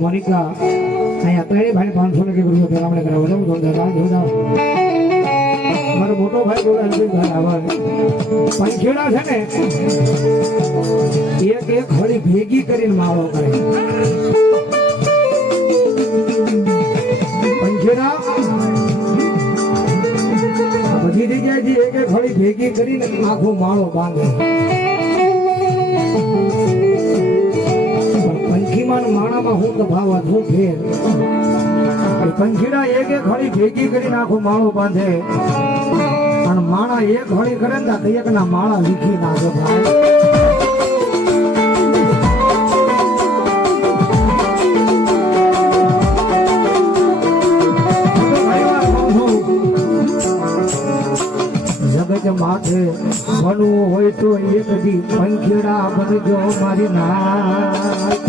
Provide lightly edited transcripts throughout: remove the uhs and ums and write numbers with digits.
Monica અહીંયા પહેલી ભાઈ 500 ને કે રૂપિયા પેલામણે કરાવો જાવ તો જાવ મારો મોટો ભાઈ બોલે ભાઈ આવા પંખેડા છે ને એક એક હળી ભેગી કરીને માળો કરે પંખેડા બધી જગ્યાએથી એક એક હળી ભેગી કરીને આખો માળો બાંધે માણામાં હું તફાવત હું ફેર પંખીડા એક એક હળી ભેગી કરીને આખો માળો બાંધે અને માણા એક હળી કરે ને એક ના માળા લીખી નાખે ભાઈ જગત માથે બનવું હોય તો એક દી પંખીડા બનજો મારી ના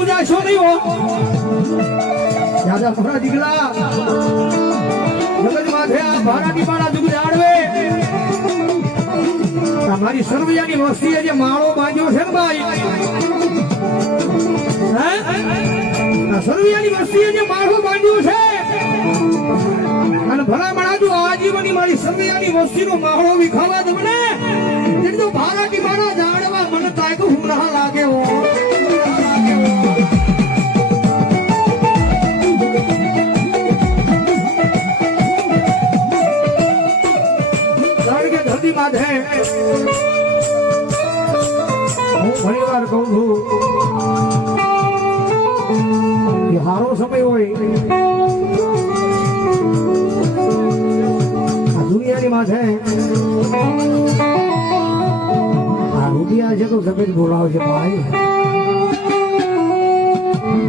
मुझा नहीं हो ज्यादा भरा दिखला जगत माथे आ भारा की माड़ा दुख जाड़वे हमारी सर्वयानी वस्ती है जे माळो बांध्यो છે ને ભાઈ હે सर्वयानी वस्ती है जे माळो बांध्यो છે અને ભલા માણા જો આજીવની મારી सर्वयानी वस्ती નો માળો વિખાવા તમને તે તો ભારા की માડા જાડવા મને કાય તો હું ના લાગે હો है હું ઘણી વાર કહું છું કે હારો સમય હોય આ દુનિયાની માથે આ રૂપિયા છે તો સફેદ બોલાવે છે ભાઈ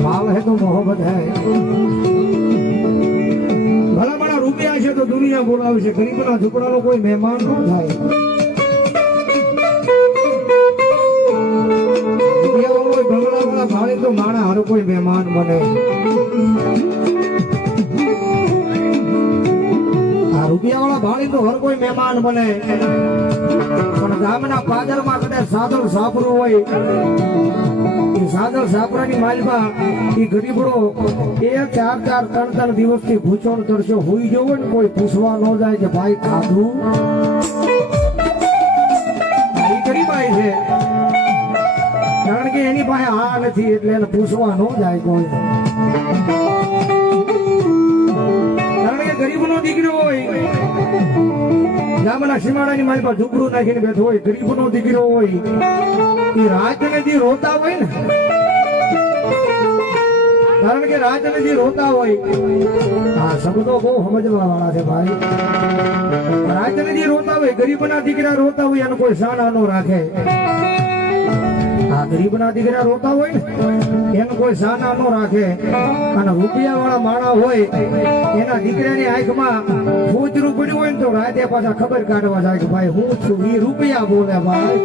માલ है तो मोहब्बत है ભલા ભલા રૂપિયા છે તો દુનિયા બોલાવે છે ગરીબના ઝૂંપડાનો કોઈ મહેમાન ન થાય તો માણા હારું કોઈ મહેમાન બને આ રૂપિયા વાળા ભાણી તો હર કોઈ મહેમાન બને પણ ગામના પાદરમાં કદાચ સાદળ સાપરું હોય એ સાદળ સાપરાની માલમાં એ ગરીબડો એ 4-3 દિવસથી ભૂચોણ કરશો હોઈ જવો ને કોઈ પૂછવા ન જાય કે ભાઈ ખાધું એ ગરીબાઈ છે કારણ કે એની પાસે આ નથી એટલે એને પૂછવા ન જાય કોઈ કારણ કે ગરીબનો દીકરો હોય ગામના સીમાડાની મારી પાસે ઝૂંપડું નાખીને બેઠો હોય ગરીબનો દીકરો હોય એ રાતને જે રોતા હોય ને કારણ કે રાતને જે રોતા હોય આ શબ્દો બહુ સમજવા વાળા છે ભાઈ રાતને જે રોતા હોય ગરીબના દીકરા રોતા હોય એનો કોઈ સાના નો રાખે આ ગરીબના દીકરા રોતા હોય ને એનો કોઈ સાના નો રાખે અને રૂપિયા વાળા માણા હોય એના દીકરાની આંખમાં ફૂચરું પડ્યું હોય ને તો રાતે પાછા ખબર કાઢવા જાય કે ભાઈ હું છું એ રૂપિયા બોલે ભાઈ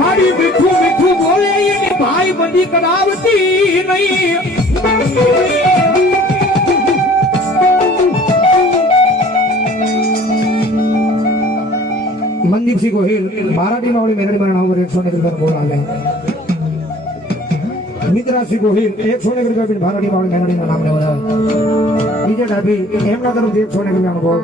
મારી મીઠું મીઠું બોલે એની ભાઈ બંધી કરાવતી નહીં मनदीप सिंह गोहिल बाराटी मावड़ी मेरड़ी मारा नाम 100 रुपया बोल आले मित्रा सिंह गोहिल 100 रुपया बिन बाराटी मावड़ी मेरड़ी नाम ले बोला डीजे डाबी एमना तरफ 100 रुपया बोल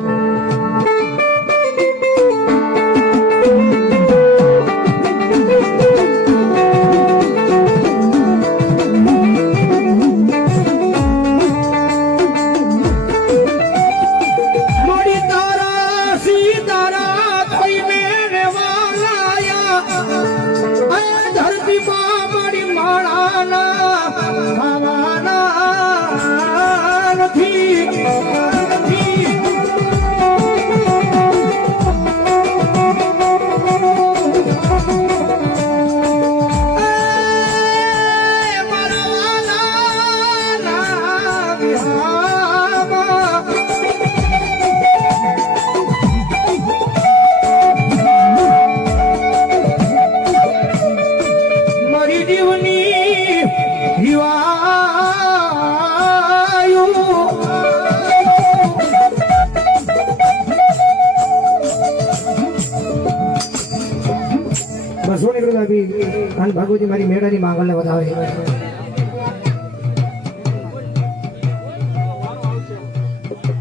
भागवती मारी मेड़ा नी मांगल ने बतावे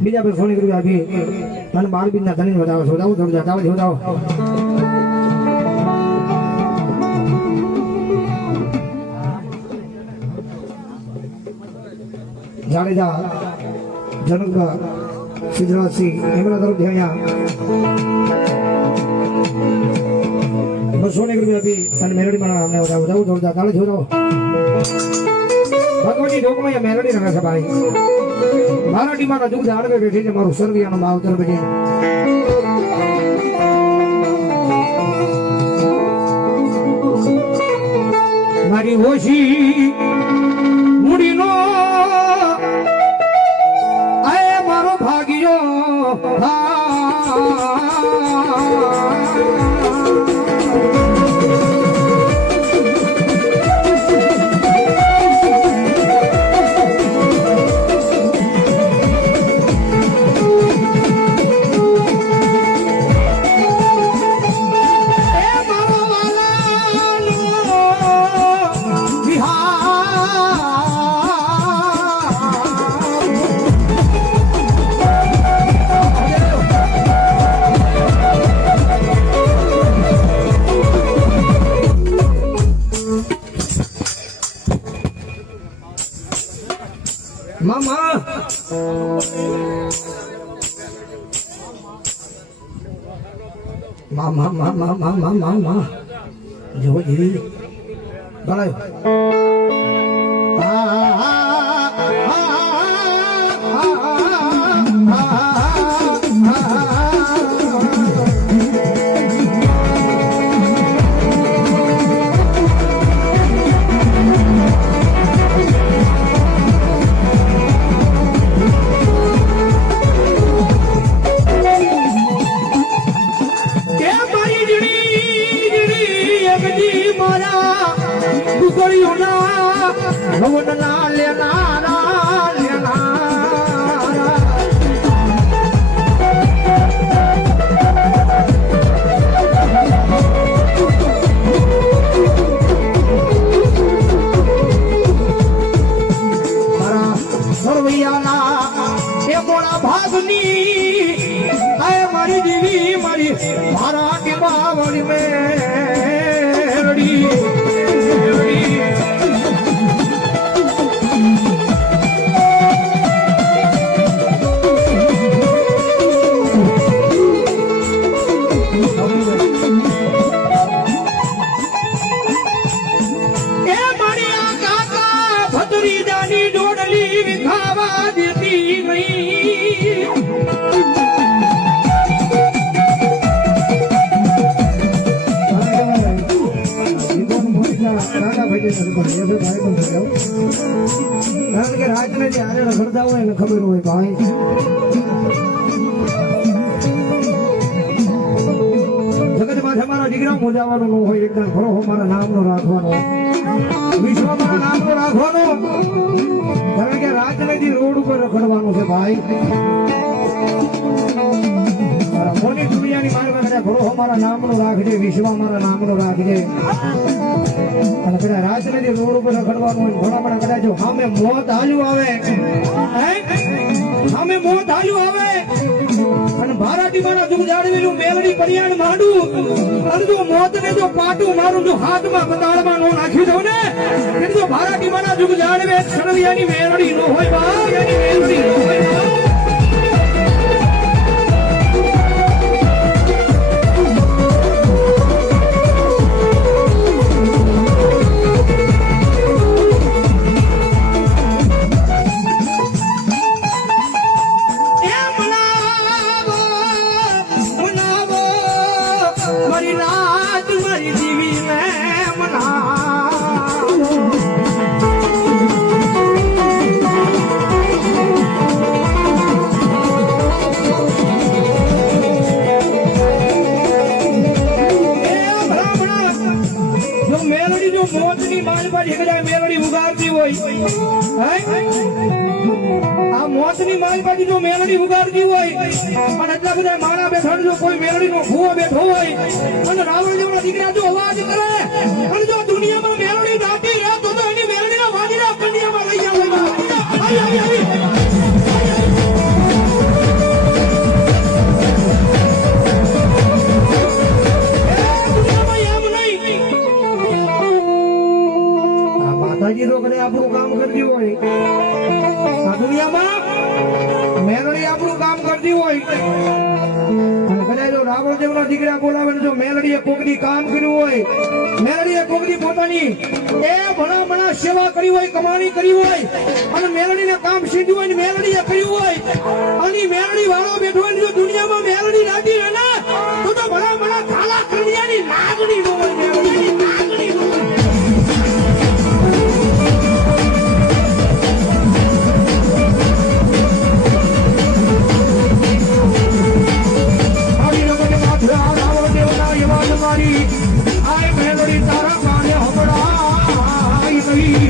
बीजा पर सोनी करू अभी मन बाल बिना धनी बताओ सोदाओ थोड़ा जाता हो सोदाओ जाडेजा जनक सिद्धराज सिंह एमना तरफ ध्यान 200 रुपया भी અને મેલડી માં અમને વધાવ થોડા તાળે છોડો ભગવતી ઢોકમાં એ મેલડી રમે છે ભાઈ મારા ટીમાં ના દુખ આડવે બેઠી છે મારું સર્વિયાનો માવતર બેઠી મારી ઓછી મુડીનો આય મારો ભાગ્યો मामा जो जी बनायो નથી પણ એ ભાઈ પણ થયો કારણ કે રાતને જે હારે રખડતા હોય એને ખબર હોય ભાઈ જગત માથે મારા દીકરા મોજાવાનું ન હોય એકદમ ખરો મારા નામનો રાખવાનો વિશ્વ મારા નામનો રાખવાનો કારણ કે રાતને રોડ ઉપર રખડવાનું છે ભાઈ મોની દુનિયાની મારી કદાચ ભરો મારા નામનો રાખજે વિશ્વ મારા નામનો રાખજે અને કદાચ રાતને રોડ ઉપર રખડવાનું હોય ઘણા કદાચ સામે મોત હાલ્યું આવે સામે મોત હાલ્યું આવે અને ભારાટી મારા દુઃખ જાળવેલું મેલડી કરિયાણ માંડું અને જો મોત ને જો પાટું મારું જો હાથમાં કતાળમાં નો નાખી દઉં ને એટલે જો ભારાટી મારા દુઃખ જાળવે સરળિયાની મેલડી નો હોય ભાઈ એની મેલડી નો હોય આ મોતની માલબાજી જો મેલડી ઉગાડતી હોય અને એટલા બધા માણા બેઠા જો કોઈ મેલડી નો ભૂવો બેઠો હોય અને રાવણ જેવડા દીકરા જો અવાજ કરે અને જો દુનિયામાં મેલડી દાટી રહે તો એની મેલડીના વાડીના કન્યામાં લઈ આવે માતાજી તો કદાચ આપણું કામ કરતી હોય આ દુનિયામાં મેલડી આપણું કામ કરતી હોય અને કદાચ જો રાવણ જેવના દીકરા બોલાવે જો મેલડીએ કોકની કામ કર્યું હોય મેલડીએ કોકની પોતાની એ ભણા સેવા કરી હોય કમાણી કરી હોય અને મેલડીને કામ સીધું હોય ને મેલડીએ કર્યું હોય અને મેલડી વાળો બેઠો હોય જો દુનિયામાં મેલડી લાગી રહે ને તો ભણા ખાલા કન્યાની લાગણી નો હોય મેલડીની લાગણી નો હોય આય મેલડી તારા કાને હમણાં નહીં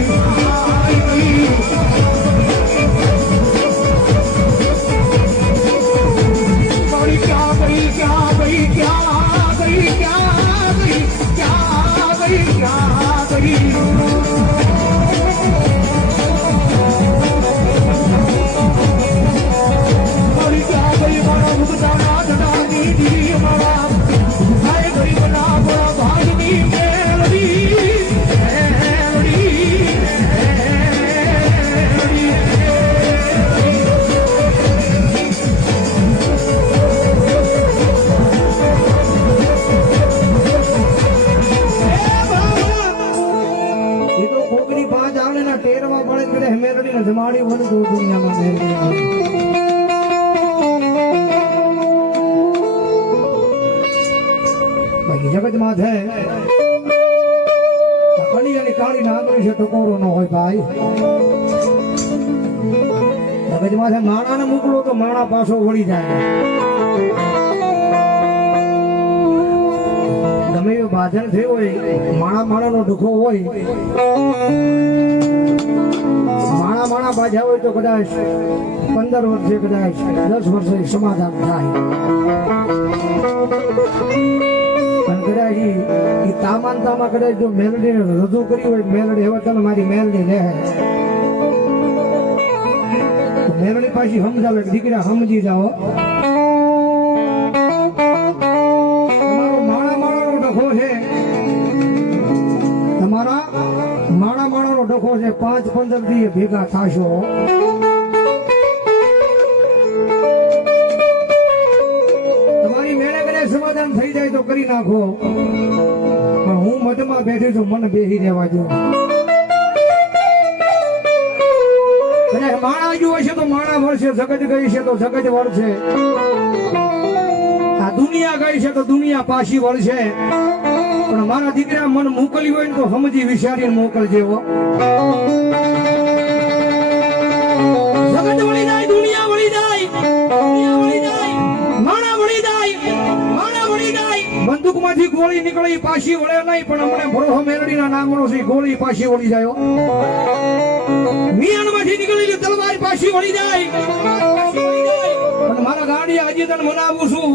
જમાડી વન તો દુનિયામાં બાકી જગતમાં છે કણી અને કાળી નાગરી છે ટકોરો નો હોય ભાઈ જગતમાં છે માણાને મોકલો તો માણા પાછો વળી જાય ગમે એવું બાજન થયું હોય માણાનો દુખો હોય માણા બાજા હોય તો કદાચ 15 વર્ષે કદાચ 10 વર્ષે સમાધાન થાય પણ કદાચ એ તામાનમાં કદાચ જો મેલડીને રજૂ કરી હોય મેલડી હવે તમે મારી મેલડી લે મેલડી પાછી સમજાવે દીકરા સમજી જાઓ તમારો માણાનો ડખો છે તમારા માણાનો ડખો છે 5-15 દિવસ ભેગા થાશો તમારી મેળે કદાચ સમાધાન થઈ જાય તો કરી નાખો પણ હું મધમાં બેઠી છું મને બેસી રહેવા દો કદાચ માણા જો હશે તો માણા વળશે જગત ગઈ છે તો જગત વળશે આ દુનિયા ગઈ છે તો દુનિયા પાછી વળશે પણ મારા દીકરા મન મોકલ્યું હોય ને તો સમજી વિચારીને મોકલજે હો. જગત વળી જાય, દુનિયા વળી જાય, દુનિયા વળી જાય, માણા વળી જાય, માણા વળી જાય. બંદૂકમાંથી ગોળી નીકળી પાછી વળે નહીં, પણ અમને ભરોહો મેરડીના નામનો છે, ગોળી પાછી વળી જાય હો. મિયાનમાંથી નીકળેલી તલવાર પાછી વળી જાય, પણ મારા ગાડી આજે તને મનાવું છું.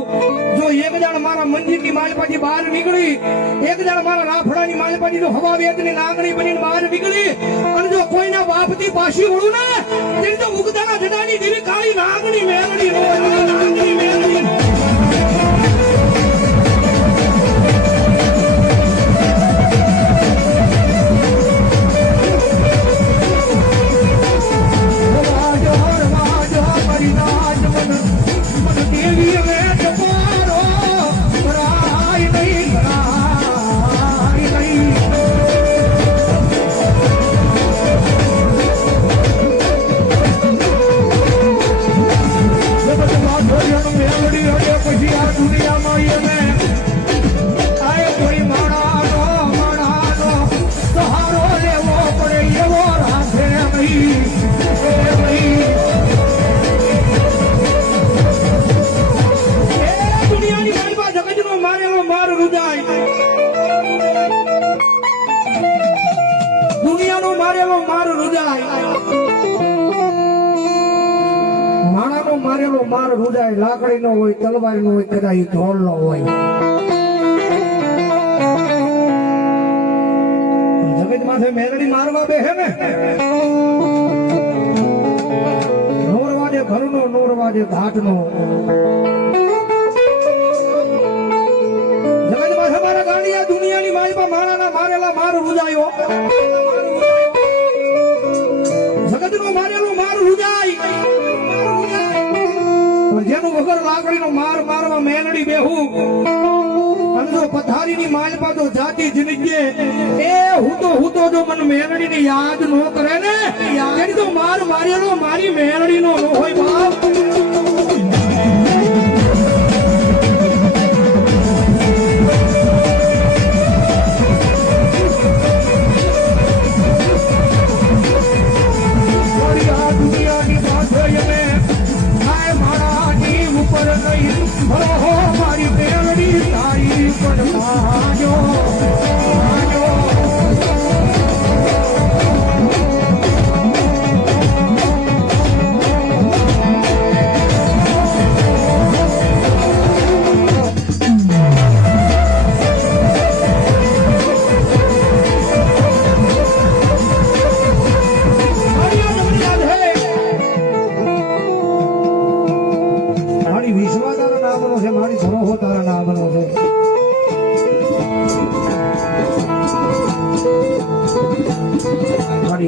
જો એક જણ મારા મંદિરની માલપાથી બહાર નીકળી, એક જણ મારા રાફડાની માલપાથી જો હવા વેદની નાગણી બનીને બહાર નીકળી, અને જો કોઈના બાપથી પાછી વળું ને તેની તો મુગદાના જડાની જેવી કાળી નાગણી મેળડી નાગણી મેળડી. દુનિયાનો મારેલો માર રૂજાય, માણાનો મારેલો માર રૂજાય. લાકડી નો હોય, તલવાર નો હોય, કદાચ ઢોલ નો હોય. જગત માથે મેલડી મારવા બેહે ને, નોરવાજે ઘરનો, નોરવાજે ઘાટનો. જગત માથે મારા ગાંડિયા દુનિયાની માલપા માણાના મારેલા માર રૂજાયો. જગતનો મારેલો માર રૂજાય, જેનું વગર લાકડીનો માર મારવા મેલડી બેહું, અને જો પથારીની માલપા તો જાતી જિંદગી એ હું તો જો મને મેલડીની યાદ ન કરે ને, એની તો માર મારેલો મારી મેલડીનો ન હોય બાપ. મારી મેલડી તારી પણ માજો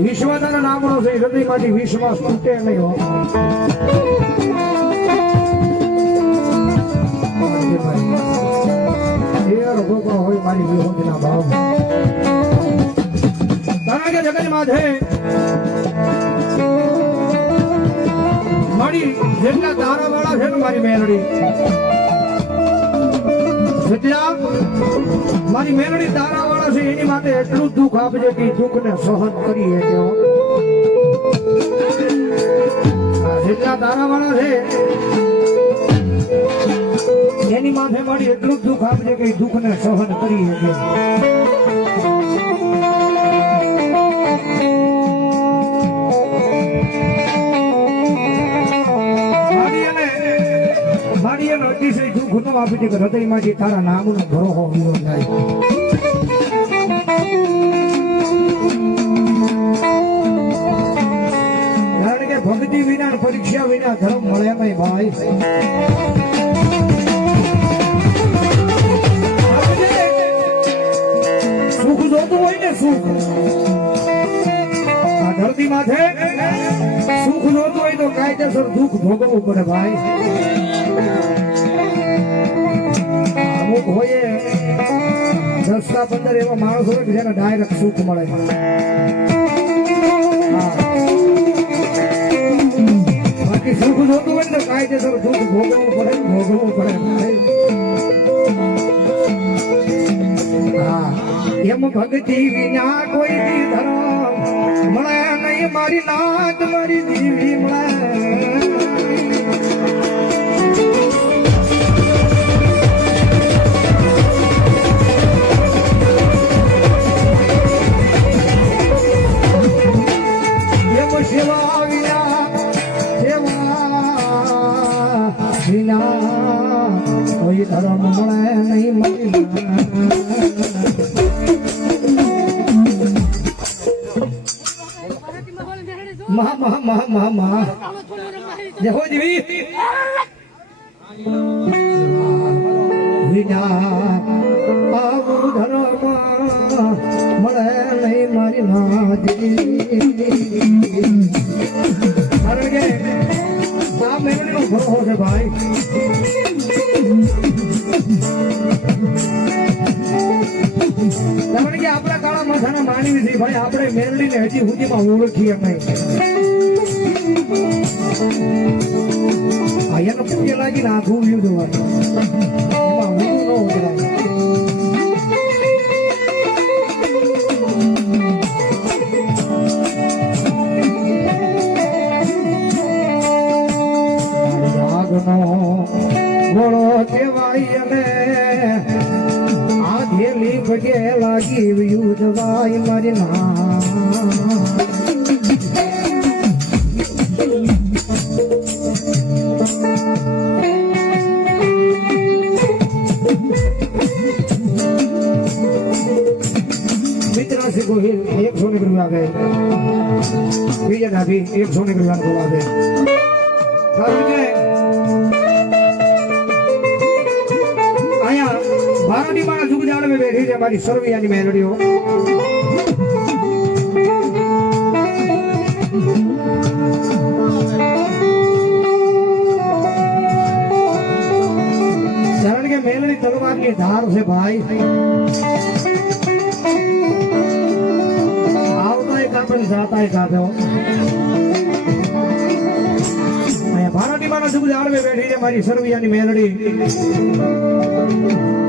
વિશ્વના નામનો છે. હૃદયમાંથી વિશ્વાસ તૂટે નહીં હો. હોય મારી વિહોદના ભાવ કારણ કે જગત માથે મારી જેટલા તારા વાળા છે ને મારી મેલડી, જેટલા મારી મેલડી તારા વાળા છે એની માટે એટલું દુઃખ આપજે કે દુઃખ ને સહન કરીએ. જેટલા તારા વાળા છે એની માથે મારી એટલું દુઃખ આપજે કે દુઃખ ને સહન કરીએ. મારી એને અતિશય દુઃખ ન આપી દે કે હૃદયમાંથી તારા નામનો ભરોહો વિયો જાય. કારણ કે ભક્તિ વિના પરીક્ષા વિના ધર્મ મળે નહીં ભાઈ. સુખ જોતું હોય ને સુખ આ ધરતી માથે સુખ જોતું હોય તો કાયદેસર દુઃખ ભોગવવું પડે ભાઈ. અમુક હોય 10-15 એવા માણસ હોય કે જેને ડાયરેક્ટ સુખ મળે. બાકી સુખ જોતું હોય ને તો કાયદેસર દુઃખ ભોગવવું પડે ભાઈ. હા ભક્તિ વિના કોઈ દી ધર્મ મળે નહીં મારી નાથ મારી જીવી મળે સેવા વિના કોઈ ધર્મ મળે નહીં મળી મહા મહા મહા મહા મહા જય હો દેવી વિના આવું ધર્મ મળે નહીં મારી નાજી કારણ કે આ મેળવીનો ભરો છે ભાઈ કારણ કે આપણા કાળા માથાના માનવી છે ભાઈ આપણે મેળવીને હજી સુધીમાં ઓળખીએ નહીં આ એનો પૂજ્ય લાગીને આખું વ્યૂ જોવાનું એમાં હું ન ઉતરાય ગોળો દેવાય અને આધેલી પગે લાગી વ્યુ જવાય મારી ના મિત્ર से गोहिल 100 रुपया गए भैया ना भी 100 रुपया को आ गए भारती माना जुग जाड़ में बैठी है हमारी सर्वियानी मेलोडियो शरण के मेलड़ी तलवार की धार से भाई आवता है कापे जाता है कापे भारती माना जुग जाड़ में बैठी है हमारी सर्वियानी मेलड़ी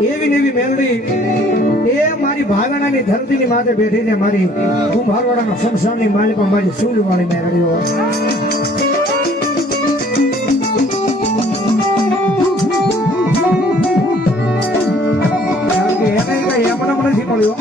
એવી નેવી મેલડી એ મારી ભાગણાની ધરતીની માથે બેઠી છે મારી કુંભારવાડાના સંસારની માલિકા મારી સૂલવાળી મેલડીઓ એને કઈ એમને નથી મળ્યો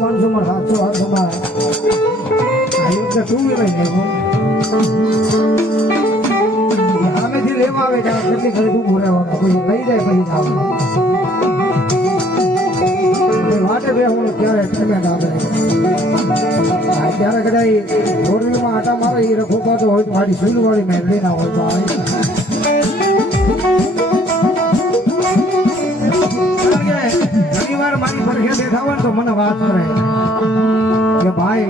પાંચસો માં 700 માં ટુ વ્હીલર સામેથી લેવા આવે કે કેટલી ઘડી ઊભું રહેવાનું પછી લઈ જાય પછી વાટે બે હું ક્યારે પેમેન્ટ આપે ત્યારે કદાચ રોડવીમાં આટા મારે એ રખો પાતો હોય તો મારી સુલવાળી મેં લઈને હોય તો ઘણી વાર મારી ફરખે બેઠા હોય તો મને વાત કરે કે ભાઈ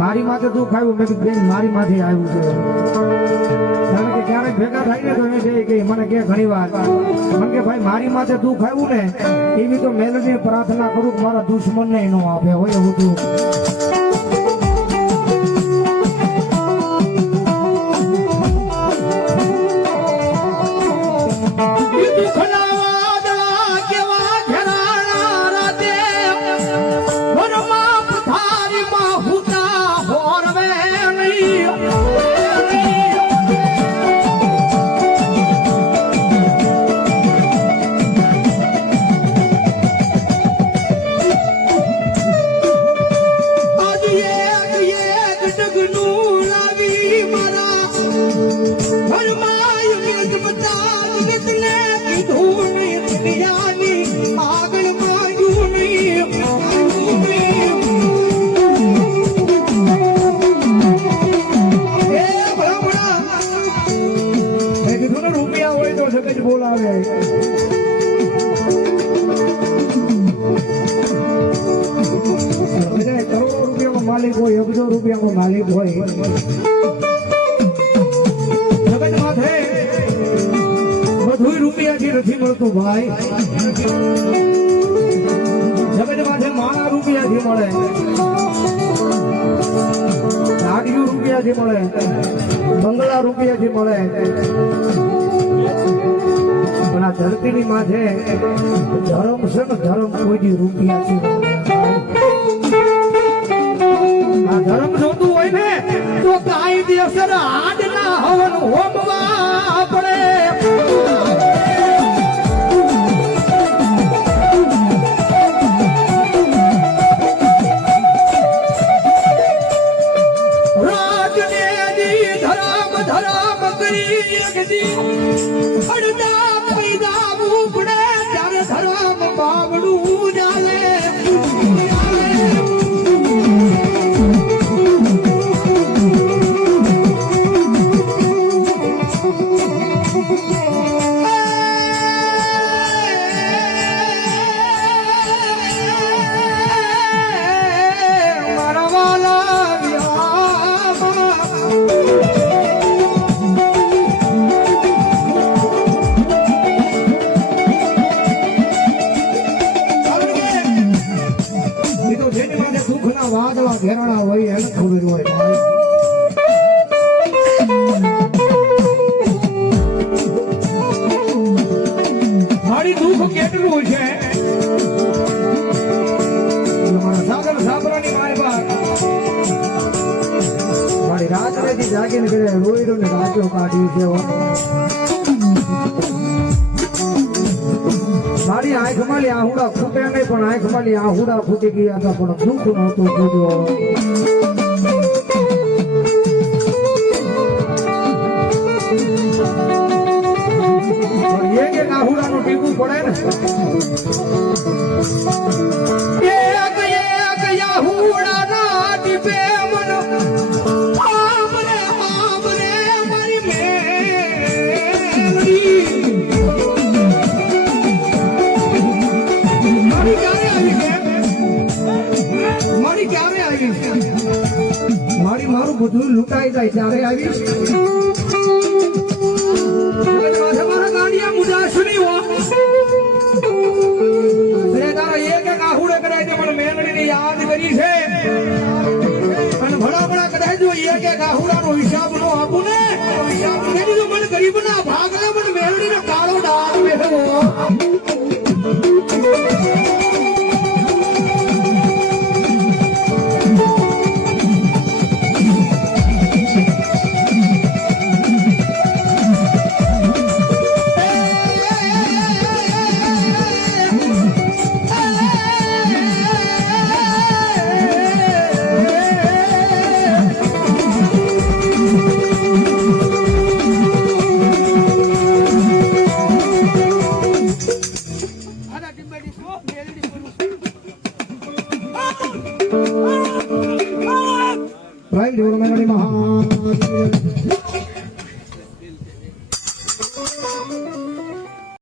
મારી માથે તું ખાયું મેં બેન મારી માથે આવ્યું છે કારણ કે ક્યારેક ભેગા થાય ને તો એ કે મને કે ઘણી વાર મને કે ભાઈ મારી માથે તું ખાયું ને એવી તો મેલડી પ્રાર્થના કરું કે મારા દુશ્મનને ન આપે હોય એવું તું રૂપિયાનો માલિક હોય જગત માથે બધું રૂપિયાથી નથી મળતું ભાઈ. જગત માથે માણા રૂપિયાથી મળે, ગાડીઓ રૂપિયાથી મળે, બંગલા રૂપિયાથી મળે, પણ આ ધરતીની માથે ધર્મ છે ને ધર્મ કોઈ રૂપિયાથી આ ધર્મ જોતું હોય ને તો કાયદેસર આજના હવન હોમવા પડે. વાદળા ઘેરાણા હોય એને ખબર હોય મારી દુઃખ કેટલું છે મારા સાગર સાબરાની માય બાપ મારી રાત્રેથી જાગીને કરે રોઈ રોઈને રાત્યો કાઢ્યું છે. મારી આંખ માલી આહુડા ફૂટે નહીં પણ આંખ માલી આહુડા ફૂટી ગયા હતા પણ દુઃખ નહોતું ફૂટ્યું. એક આહુડાનું ટીપું પડે ને એક આહુડાના ટીપે મન આમરે આમરે મારી મેલડી મારી મારું બધું લૂંટાઈ જાય ત્યારે આવીશ. મારા ગાડિયા મુદાસની હો તારા એક આહુડે કદાચ મને મેલડીને યાદ કરી છે અને ભલા ભલા કદાચ જો એક આહુડાનો હિસાબ નો આપું ને હિસાબ કરી જો મને ગરીબના ભાગને મને મેલડીનો કાળો ડાળ બેઠો. Right, you're a man.